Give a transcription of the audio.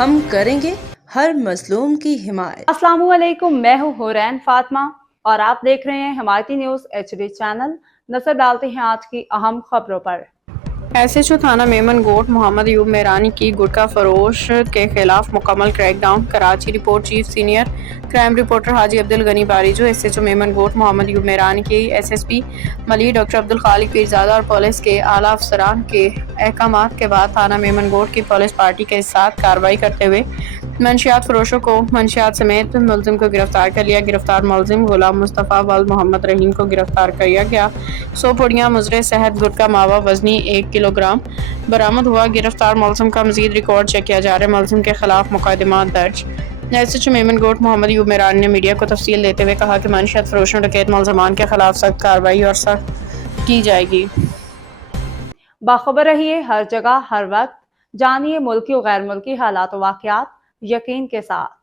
ہم کریں گے ہر مظلوم کی حمایت۔ السلام علیکم، میں ہوں حورین فاطمہ اور آپ دیکھ رہے ہیں حمایتی نیوز HD چینل۔ نظر ڈالتے ہیں آج کی اہم خبروں پر۔ SHO تھانہ میمن گوٹ محمد ایوب میرانی کی گٹکا فروش کے خلاف مکمل crackdown. Karachi report chief senior crime reporter Haji Abdul Ghani باریجو، SHO Memon گوٹ محمد ایوب میرانی کی SSP ملی ڈاکٹر عبدالخالق پیرزادہ اور پولیس کے اعلیٰ افسران کے احکامات کے بعد تھانہ میمن گوٹ کی پولیس پارٹی کے ساتھ کارروائی کرتے ہوئے منشیات فروشوں کو منشیات سمیت ملزم کو گرفتار کر لیا۔ گرفتار ملزم غلام مصطفیٰ ولد محمد رحیم کو گرفتار کیا گیا۔ 100 پوڑیاں مضر صحت گٹکا ماوا وزنی 1 کلو گرام برآمد ہوا۔ گرفتار ملزم کا مزید ریکارڈ چیک کیا جا رہا ہے۔ ملزم کے خلاف مقدمات درج۔ SHO میمن گوٹ محمد ایوب میرانی نے میڈیا کو تفصیل دیتے ہوئے کہا کہ منشیات فروشوں ڈکیت ملزمان کے خلاف سخت کارروائی اور سخت کی جائے گی۔ باخبر رہیے ہر جگہ ہر وقت، جانیے ملکی و غیر ملکی حالات و واقعات یقین کے ساتھ۔